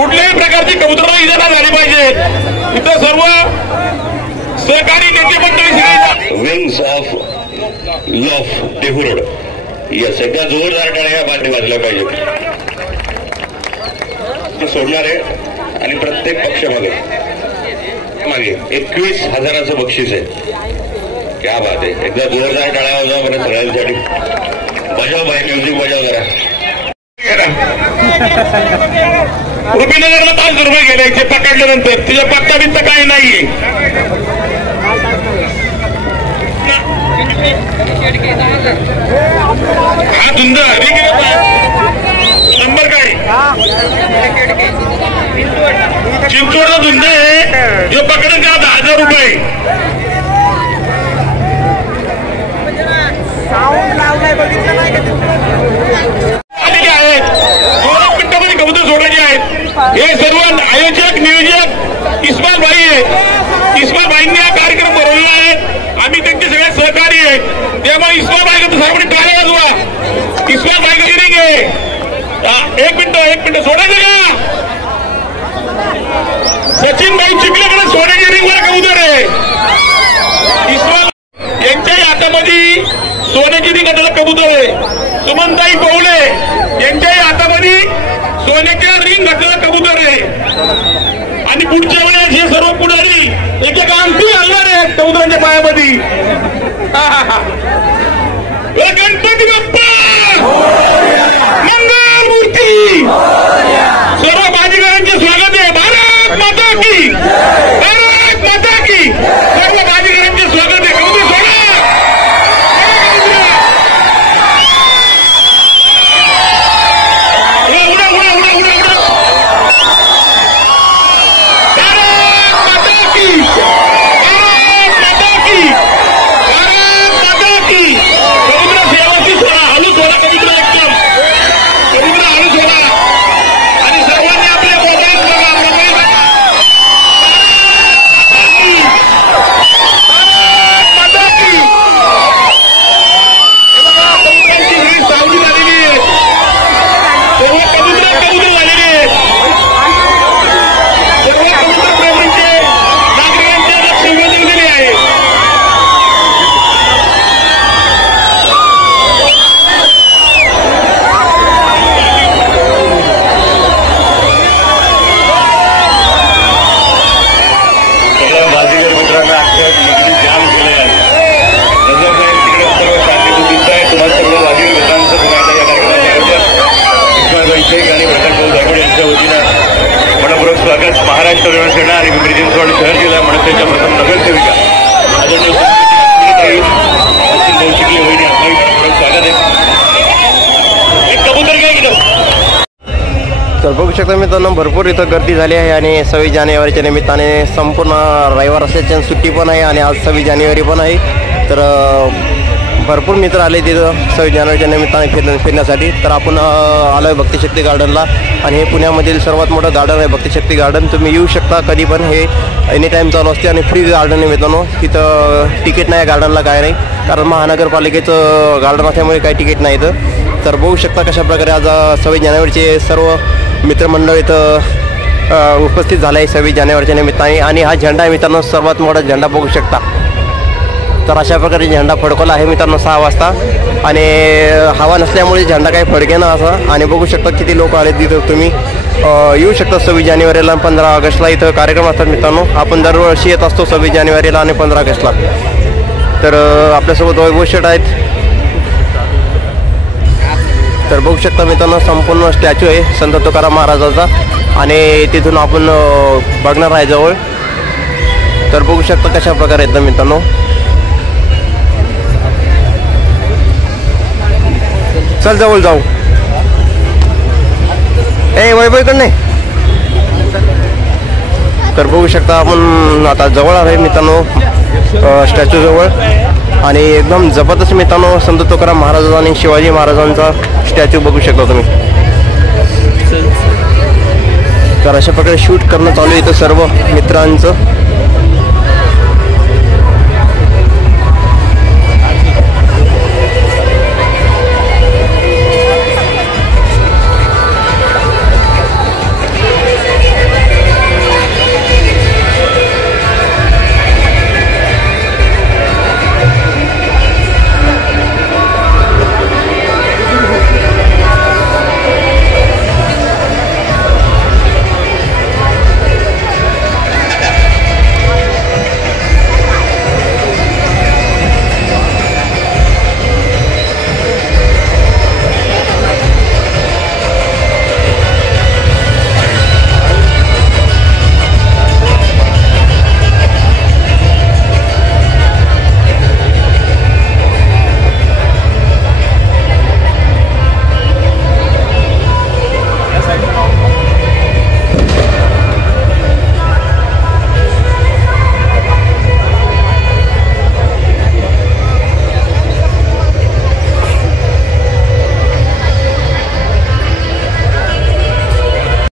कुठल्याही प्रकारची कबुतरं इजा झाली पाहिजे. इथं सर्व सहकारी नेते मंडळी विंग्स ऑफ लॉफ देहुरड या सगळ्या जोरदार टाळ्या बांधे वाजल्या पाहिजे. सोडणार आहे आणि प्रत्येक पक्षामध्ये मागे 21,000चं बक्षीस आहे. क्या बात आहे. एकदा जोरदार टाळ्या वाजवा बरं सगळ्यांसाठी. बजाव बाय म्युझिक बजाव जरा. रुपीनगरला 5 रुपये गेले पकडल्यानंतर तिच्या पत्ता बित्ता काही नाहीये. हा धुंद नंबर काय चिंचवडचा धुंद आहे जो पकडून द्या 10,000 रुपये. आहेत 2 मिनिटांमध्ये कबूतर सोडायचे आहेत. हे सर्व आयोजक नियोजक इस्माल भाई आहे. इस्माल भाईंनी हा कार्यक्रम बनवलेला आहे. आम्ही त्यांचे सगळे सहकारी आहे. त्यामुळे इस्माल भाई सर्वांनी टाळ्या वाजवा. इस्माल भाई कधी नाही गे. 1 मिनिट सोडायचं का. सचिन भाई चिखलेकडे सोन्याच्या रिंगवर कबूतर आहे. इस्माल यांच्याही हातामध्ये सोन्याची रिंग असलेला कबूतर आहे. सुमनताई पवले यांच्याही हातामध्ये सोन्याच्या रिंग असलेला कबूतर आहे. आणि पुढच्या वेळेस हे सर्व पुढारी एकेका अंती घालणार आहे कबुतरांच्या पायामध्ये. गणपती बाप्पा मंगल मूर्ती. सर्व बाजीगरांचे स्वागत आहे. भारत माता की भारत माता की. सर्व बाजीगरांचे स्वागत आहे. कबूतर सोडा. महाराष्ट्र सेना आणि पिंपरी चिंचवड शहर जिल्हा मनसेच्या प्रथम नगरसेविका आदरणीय शिकले वहिनी स्वागत आहे. कबूतर काय केलं. तर बघू शकता मित्रांनो भरपूर इथं गर्दी झाली आहे. आणि 26 जानेवारीच्या निमित्ताने संपूर्ण रविवार असल्याच्या सुट्टी पण आहे आणि आज 26 जानेवारी पण आहे. तर भरपूर मित्र आले तिथं 26 जानेवारीच्या निमित्ताने फिरण्यासाठी. तर आपण आलो आहे भक्तिशक्ती गार्डनला. आणि हे पुण्यामधील सर्वात मोठं गार्डन आहे भक्तिशक्ती गार्डन. तुम्ही येऊ शकता कधी पण. हे एनी टाईम चालू असते आणि फ्री गार्डन आहे मित्रांनो. तिथं तिकीट नाही गार्डनला काय नाही. कारण महानगरपालिकेचं गार्डन असल्यामुळे काही तिकीट नाही इथं. तर बघू शकता कशाप्रकारे आज 26 जानेवारीचे सर्व मित्रमंडळ इथं उपस्थित झालं आहे 26 जानेवारीच्या निमित्ताने. आणि हा झेंडा आहे मित्रांनो सर्वात मोठा झेंडा बघू शकता. तर अशा प्रकारे झेंडा फडकवला आहे मित्रांनो 6 वाजता. आणि हवा नसल्यामुळे झेंडा काही फडके ना असं. आणि बघू शकता किती लोक आले तिथं. तुम्ही येऊ शकता 26 जानेवारीला 15 ऑगस्टला इथं कार्यक्रम असतात मित्रांनो. आपण दरवर्षी येत असतो 26 जानेवारीला आणि 15 ऑगस्टला. तर आपल्यासोबत वैभव शेठ आहेत. तर बघू शकता मित्रांनो संपूर्ण स्टॅच्यू आहे संत तुकाराम महाराजाचा. आणि तिथून आपण बघणार आहे जवळ. तर बघू शकता कशा प्रकारे येतं मित्रांनो. चल जवळ जाऊ. वैभवकडे नाही. तर बघू शकता आपण आता जवळ आहे मित्रांनो स्टॅच्यू जवळ. आणि एकदम जबरदस्त मित्रांनो संत तुकाराम महाराज आणि शिवाजी महाराजांचा स्टॅच्यू बघू शकता तुम्ही. तर अशा प्रकारे शूट करणं चालू आहे इथं सर्व मित्रांचं.